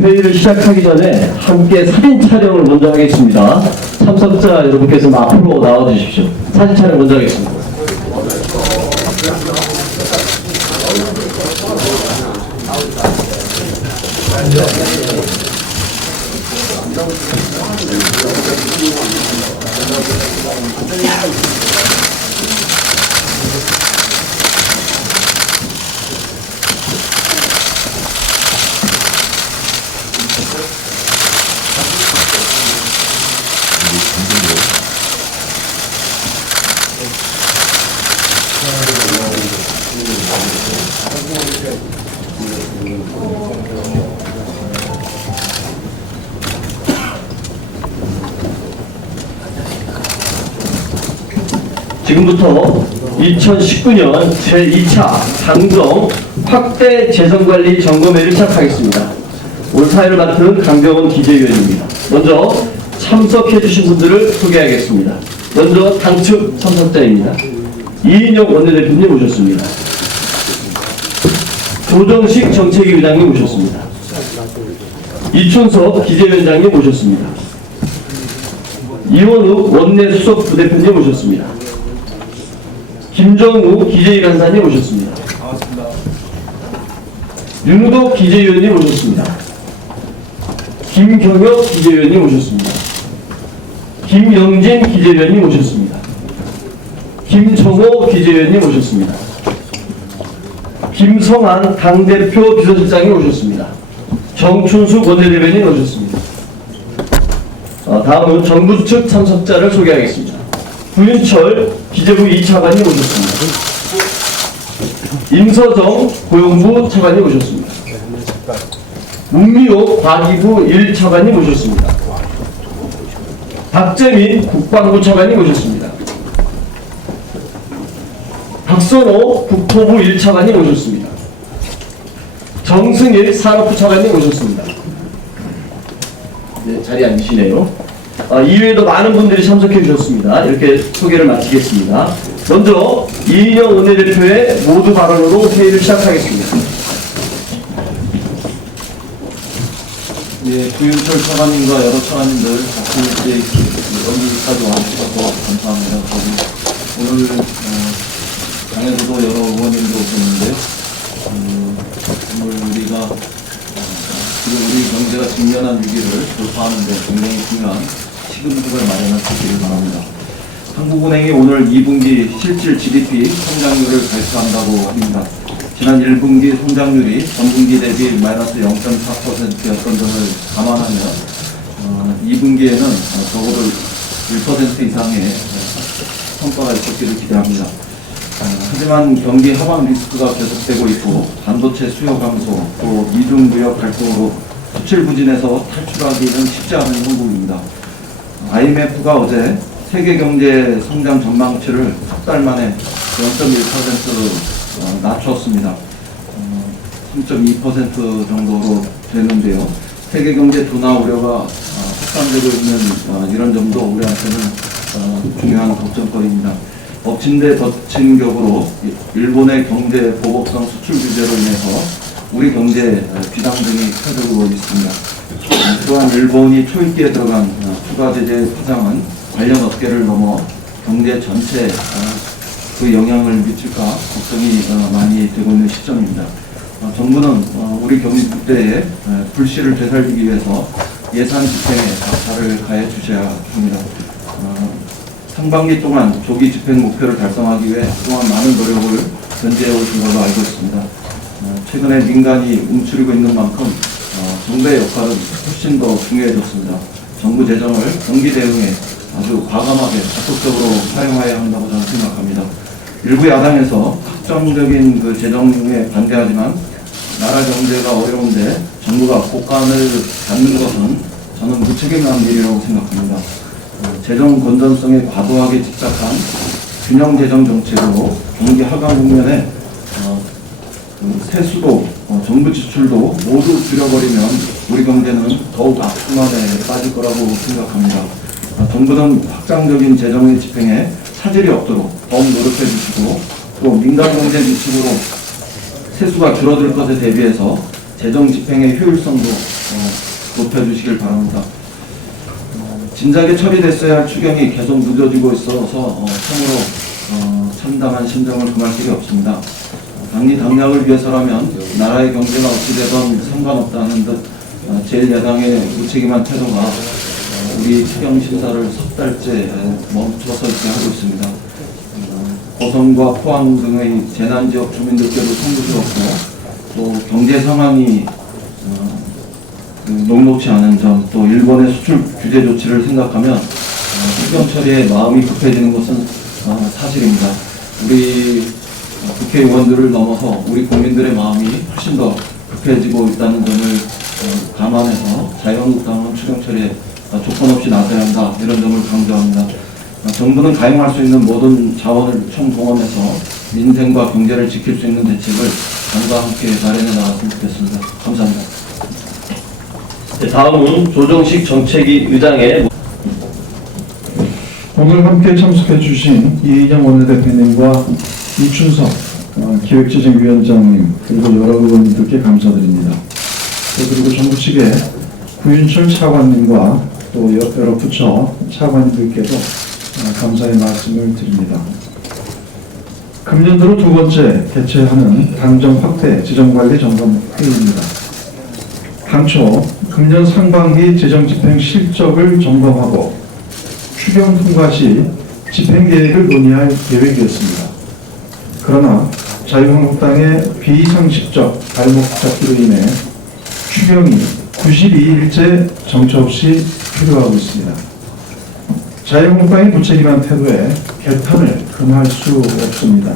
회의를 시작하기 전에 함께 사진 촬영을 먼저 하겠습니다. 참석자 여러분께서 앞으로 나와주십시오. 사진 촬영 먼저 하겠습니다. 지금부터 2019년 제2차 당정 확대 재정관리 점검회를 시작하겠습니다. 오늘 사회를 맡은 강병원 기재위원입니다. 먼저 참석해주신 분들을 소개하겠습니다. 먼저 당측 참석자입니다. 이인영 원내대표님 오셨습니다. 조정식 정책위 의장님 오셨습니다. 이춘석 기재위원장님 오셨습니다. 이원욱 원내수석 부대표님 오셨습니다. 김정우 기재위 간사님 오셨습니다. 윤우덕 기재위원님 오셨습니다. 김경혁 기재위원님 오셨습니다. 김영진 기재위원님 오셨습니다. 김정호 기재위원님 오셨습니다. 김성한 당대표 비서실장님 오셨습니다. 정춘숙 원내대변인 오셨습니다. 다음은 정부 측 참석자를 소개하겠습니다. 구윤철 기재부 2차관님 오셨습니다. 임서정 고용부 차관님 오셨습니다. 문미호 과기부 1차관님 오셨습니다. 박재민 국방부 차관님 오셨습니다. 박선호 국토부 1차관님 오셨습니다. 정승일 산업부 차관님 오셨습니다. 네, 자리에 앉으시네요. 이외에도 많은 분들이 참석해 주셨습니다. 이렇게 소개를 마치겠습니다. 먼저 이인영 원내대표의 모두 발언으로 회의를 시작하겠습니다. 예, 구윤철 차관님과 여러 차관님들 같이 여기까지 와주셔서 감사합니다. 오늘 당에서도 여러 의원님도 오셨는데요. 오늘 우리가 우리 경제가 직면한 위기를 돌파하는 데 굉장히 중요한 시금석을 마련할 수 있기를 바랍니다. 한국은행이 오늘 2분기 실질 GDP 성장률을 발표한다고 합니다. 지난 1분기 성장률이 전분기 대비 마이너스 0.4%였던 점을 감안하면 2분기에는 적어도 1% 이상의 성과가 있었기를 기대합니다. 하지만 경기 하방 리스크가 계속되고 있고 반도체 수요 감소, 또 미중 무역 갈등으로 수출 부진에서 탈출하기는 쉽지 않은 형국입니다. IMF가 어제 세계 경제 성장 전망치를 석 달 만에 0.1% 낮췄습니다. 3.2% 정도로 되는데요. 세계 경제 둔화 우려가 확산되고 있는 이런 점도 우리한테는 중요한 걱정거리입니다. 엎친 데 덮친 격으로 일본의 경제 보복성 수출 규제로 인해서 우리 경제 비상등이 켜지고 있습니다. 또한 일본이 초입기에 들어간 추가 제재 파장은 관련 업계를 넘어 경제 전체에 그 영향을 미칠까 걱정이 많이 되고 있는 시점입니다. 정부는 우리 경제에 불씨를 되살리기 위해서 예산 집행에 박차를 가해 주셔야 합니다. 상반기 동안 조기 집행 목표를 달성하기 위해 그동안 많은 노력을 견지해 오신 걸로 알고 있습니다. 최근에 민간이 움츠리고 있는 만큼 정부의 역할은 훨씬 더 중요해졌습니다. 정부 재정을 경기 대응에 아주 과감하게 적극적으로 사용해야 한다고 저는 생각합니다. 일부 야당에서 확정적인 그 재정에 반대하지만 나라 경제가 어려운데 정부가 고간을 갖는 것은 저는 무책임한 일이라고 생각합니다. 재정 건전성에 과도하게 집착한 균형 재정 정책으로 경기 하강 국면에 세수도 정부 지출도 모두 줄여버리면 우리 경제는 더욱 악순환에 빠질 거라고 생각합니다. 정부는 확장적인 재정의 집행에 차질이 없도록 더욱 노력해 주시고, 또 민간 경제 지출으로 세수가 줄어들 것에 대비해서 재정 집행의 효율성도 높여주시길 바랍니다. 진작에 처리됐어야 할 추경이 계속 늦어지고 있어서 참으로 참담한 심정을 금할 길이 없습니다. 당리 당략을 위해서라면 나라의 경제가 어찌되든 상관없다는 듯 제1야당의 무책임한 태도가 우리 추경 심사를 석 달째 멈춰서 있게 하고 있습니다. 고성과 포항 등의 재난지역 주민들께도 송구스럽고, 또 경제 상황이 녹록치 않은 점, 또 일본의 수출 규제 조치를 생각하면 추경 처리에 마음이 급해지는 것은 사실입니다. 우리 국회의원들을 넘어서 우리 국민들의 마음이 훨씬 더 급해지고 있다는 점을 감안해서 자유한국당은 추경 처리에 조건 없이 나서야 한다, 이런 점을 강조합니다. 정부는 가용할 수 있는 모든 자원을 총동원해서 민생과 경제를 지킬 수 있는 대책을 당과 함께 마련해 나갔으면 좋겠습니다. 감사합니다. 네, 다음은 조정식 정책위 의장의 오늘 함께 참석해 주신 이인영 원내대표님과 이춘석 기획재정위원장님, 그리고 여러 의원님들께 감사드립니다. 그리고 정부 측의 구윤철 차관님과 또 여러 부처 차관님들께도 감사의 말씀을 드립니다. 금년도로 두 번째 개최하는 당정 확대 재정관리 점검 회의입니다. 당초 금년 상반기 재정집행 실적을 점검하고 추경 통과 시 집행계획을 논의할 계획이었습니다. 그러나 자유한국당의 비상식적 발목 잡기로 인해 추경이 92일째 정처 없이 필요하고 있습니다. 자유한국당의 무책임한 태도에 개탄을 금할 수 없습니다.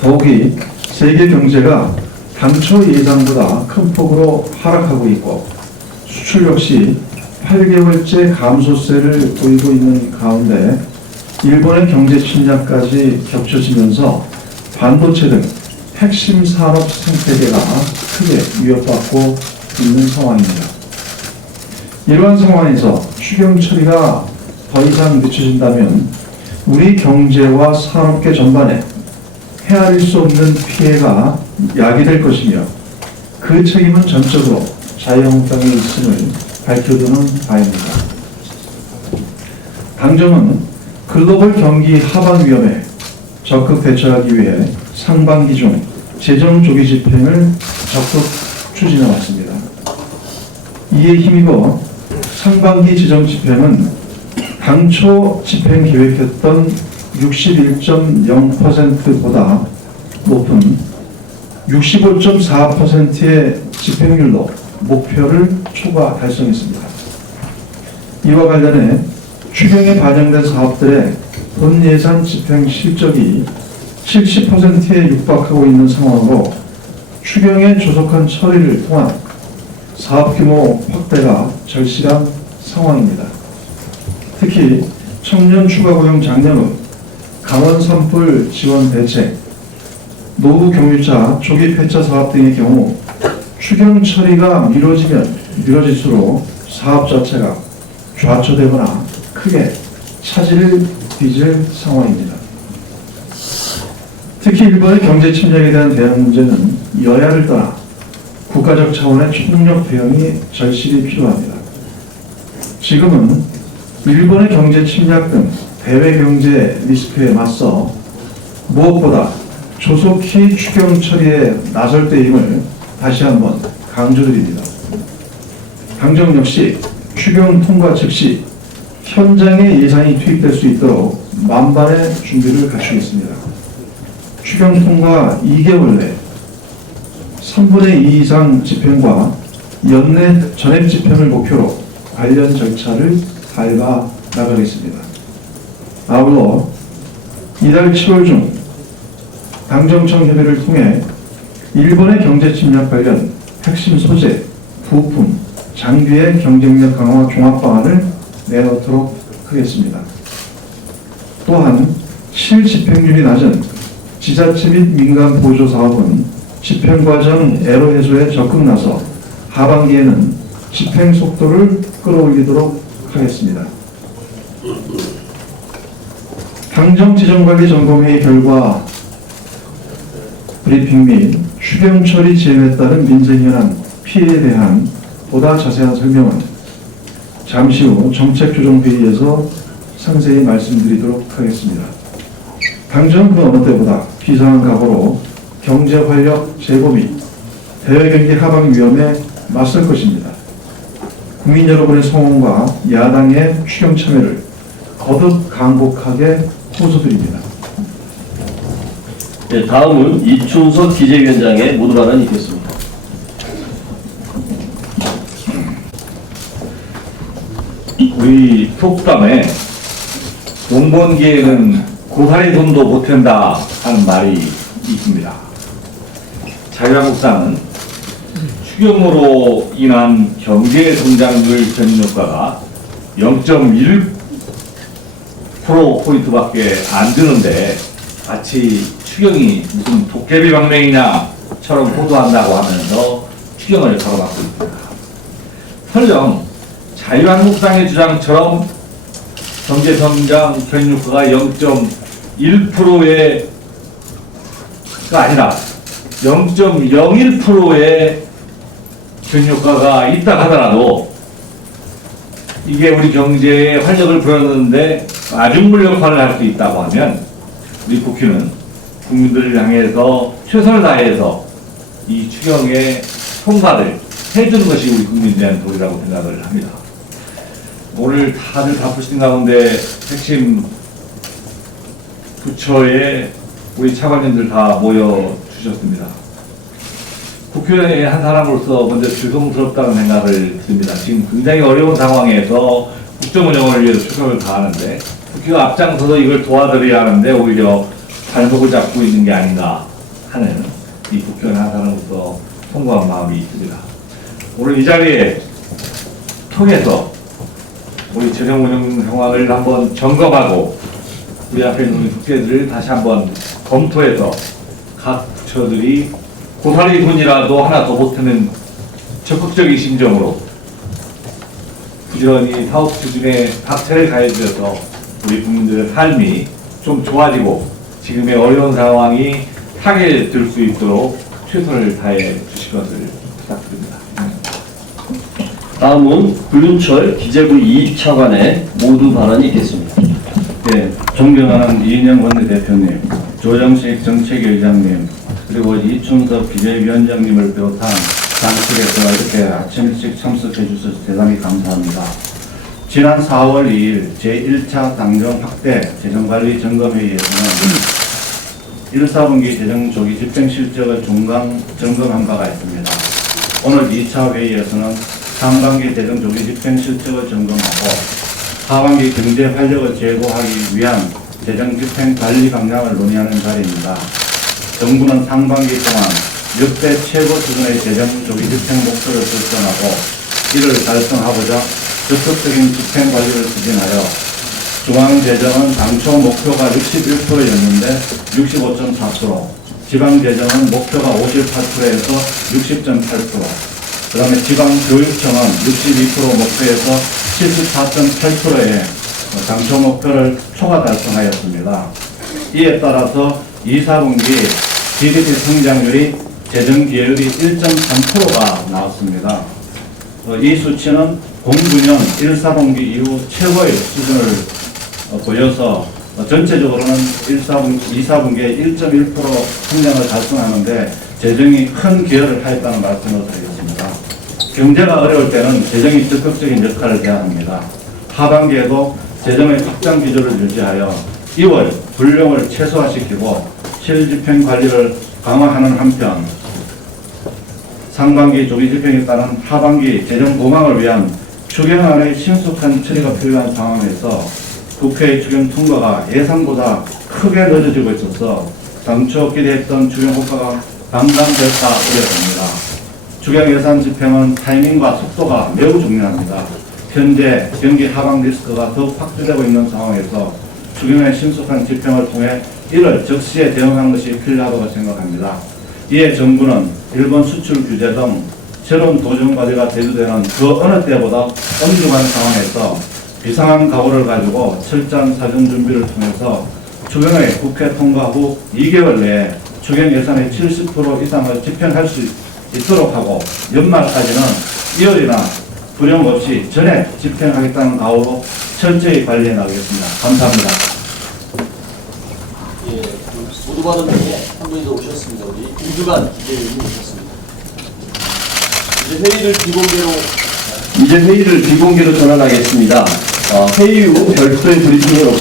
더욱이 세계 경제가 당초 예상보다 큰 폭으로 하락하고 있고, 수출 역시 8개월째 감소세를 보이고 있는 가운데 일본의 경제 침략까지 겹쳐지면서 반도체 등 핵심 산업 생태계가 크게 위협받고 있는 상황입니다. 이러한 상황에서 추경 처리가 더 이상 늦춰진다면 우리 경제와 산업계 전반에 헤아릴 수 없는 피해가 야기될 것이며, 그 책임은 전적으로 자유한국당에 있음을 밝혀두는 바입니다. 당정은 글로벌 경기 하반 위험에 적극 대처하기 위해 상반기 중 재정 조기 집행을 적극 추진해 왔습니다. 이에 힘입어 상반기 재정 집행은 당초 집행 계획했던 61.0%보다 높은 65.4%의 집행률로 목표를 초과 달성했습니다. 이와 관련해 추경에 반영된 사업들의 본 예산 집행 실적이 70%에 육박하고 있는 상황으로 추경에 조속한 처리를 통한 사업 규모 확대가 절실한 상황입니다. 특히 청년 추가 고용 장려금, 강원 산불 지원 대책, 노후 경유차 조기 폐차 사업 등의 경우 추경 처리가 미뤄지면 미뤄질수록 사업 자체가 좌초되거나 크게 차질을 빚을 상황입니다. 특히 일본의 경제 침략에 대한 대응 문제는 여야를 떠나 국가적 차원의 총력 대응이 절실히 필요합니다. 지금은 일본의 경제 침략 등 대외 경제 리스크에 맞서 무엇보다 조속히 추경 처리에 나설 때임을 다시 한번 강조드립니다. 당정 역시 추경 통과 즉시 현장에 예산이 투입될 수 있도록 만반의 준비를 갖추겠습니다. 추경 통과 2개월 내 3분의 2 이상 집행과 연내 전액 집행을 목표로 관련 절차를 밟아 나가겠습니다. 아울러 이달 7월 중 당정청 협의를 통해 일본의 경제 침략 관련 핵심 소재, 부품, 장비의 경쟁력 강화 종합 방안을 내놓도록 하겠습니다. 또한 실집행률이 낮은 지자체 및 민간 보조 사업은 집행 과정 애로 해소에 적극 나서 하반기에는 집행 속도를 끌어올리도록 하겠습니다. 당정지정관리점검회의 결과 브리핑 및 추경 처리 지연에 따른 민생현안 피해에 대한 보다 자세한 설명은 잠시 후 정책조정회의에서 상세히 말씀드리도록 하겠습니다. 당정은 그 어느 때보다 비상한 각오로 경제활력 제고 및 대외경제 하방 위험에 맞설 것입니다. 국민 여러분의 성원과 야당의 추경 참여를 거듭 강곡하게 호소드립니다. 네, 다음은 이춘석 기재위원장의 모두 발언이 있겠습니다. 우리 속담에 돈 번 기회는 고사리 돈도 못 된다 하는 말이 있습니다. 자유한국당은 추경으로 인한 경제 성장률 전효과가 0.1%포인트밖에 안 드는데 마치 추경이 무슨 도깨비 방맹이냐처럼 보도한다고 하면서 추경을 가로막고 있습니다. 설령 자유한국당의 주장처럼 경제성장 견효과가 0.1%가 아니라 0.01%의 견효과가 있다 하더라도 이게 우리 경제에 활력을 불어넣는데 아중물 역할을 할 수 있다고 하면 우리 국회는 국민들을 향해서 최선을 다해서 이 추경의 통과를 해주는 것이 우리 국민에 대한 도리라고 생각을 합니다. 오늘 다들 바쁘신 가운데 핵심 부처에 우리 차관님들 다 모여주셨습니다. 국회의원의 한 사람으로서 먼저 죄송스럽다는 생각을 듭니다. 지금 굉장히 어려운 상황에서 국정 운영을 위해서 최선을 다하는데 국회가 앞장서서 이걸 도와드려야 하는데 오히려 발목을 잡고 있는 게 아닌가 하는 이 국회의원 한 사람으로서 송구한 마음이 있습니다. 오늘 이 자리에 통해서 우리 재정 운영 상황을 한번 점검하고 우리 앞에 있는 국회들을 다시 한번 검토해서 각 부처들이 고사리 돈이라도 하나 더 보태는 적극적인 심정으로 부지런히 사업 추진에 박차를 가해주셔서 우리 국민들의 삶이 좀 좋아지고 지금의 어려운 상황이 타개될 수 있도록 최선을 다해 주실 것을 부탁드립니다. 다음은 구윤철 기재부 2차관의 모두 발언이 있겠습니다. 네, 존경하는 이인영 원내대표님, 조정식 정책위원장님, 그리고 이춘석 기재위원장님을 비롯한 당측에서 이렇게 아침 일찍 참석해 주셔서 대단히 감사합니다. 지난 4월 2일 제1차 당정 확대 재정관리 점검회의에서는 1사분기 재정 조기 집행 실적을 종강 점검한 바가 있습니다. 오늘 2차 회의에서는 상반기 재정 조기 집행 실적을 점검하고 하반기 경제 활력을 제고하기 위한 재정 집행 관리 방향을 논의하는 자리입니다. 정부는 상반기 동안 역대 최고 수준의 재정 조기 집행 목표를 설정하고 이를 달성하고자 적극적인 집행 관리를 추진하여 중앙재정은 당초 목표가 61%였는데 65.4%, 지방재정은 목표가 58%에서 60.8%, 그 다음에 지방교육청은 62% 목표에서 74.8%의 당초 목표를 초과 달성하였습니다. 이에 따라서 2, 4분기 GDP 성장률이 재정기여율이 1.3%가 나왔습니다. 이 수치는 09년 1, 4분기 이후 최고의 수준을 보여서 전체적으로는 1, 4분기, 2, 4분기에 1.1% 성장을 달성하는데 재정이 큰 기여를 하였다는 말씀을 드리겠습니다. 경제가 어려울 때는 재정이 적극적인 역할을 해야 합니다. 하반기에도 재정의 확장 기조를 유지하여 2월 불용을 최소화시키고 실집행 관리를 강화하는 한편 상반기 조기 집행에 따른 하반기 재정 보강을 위한 추경안의 신속한 처리가 필요한 상황에서 국회의 추경 통과가 예상보다 크게 늦어지고 있어서 당초 기대했던 추경 효과가 감당될까 우려됩니다. 추경 예산 집행은 타이밍과 속도가 매우 중요합니다. 현재 경기 하방 리스크가 더욱 확대되고 있는 상황에서 추경의 신속한 집행을 통해 이를 적시에 대응하는 것이 필요하다고 생각합니다. 이에 정부는 일본 수출 규제 등 새로운 도전 과제가 대두되는 그 어느 때보다 엄중한 상황에서 비상한 각오를 가지고 철저한 사전 준비를 통해서 추경의 국회 통과 후 2개월 내에 추경 예산의 70% 이상을 집행할 수 있도록 하고 연말까지는 이월이나 불용 없이 전에 집행하겠다는 각오로 철저히 관리해 나가겠습니다. 감사합니다. 예, 모두 발언 중에 한 분이 더 오셨습니다. 우리 김주관 기재위원님 오셨습니다. 이제 회의를 비공개로 전환하겠습니다. 회의 후 별도의 브리핑은 없습니다.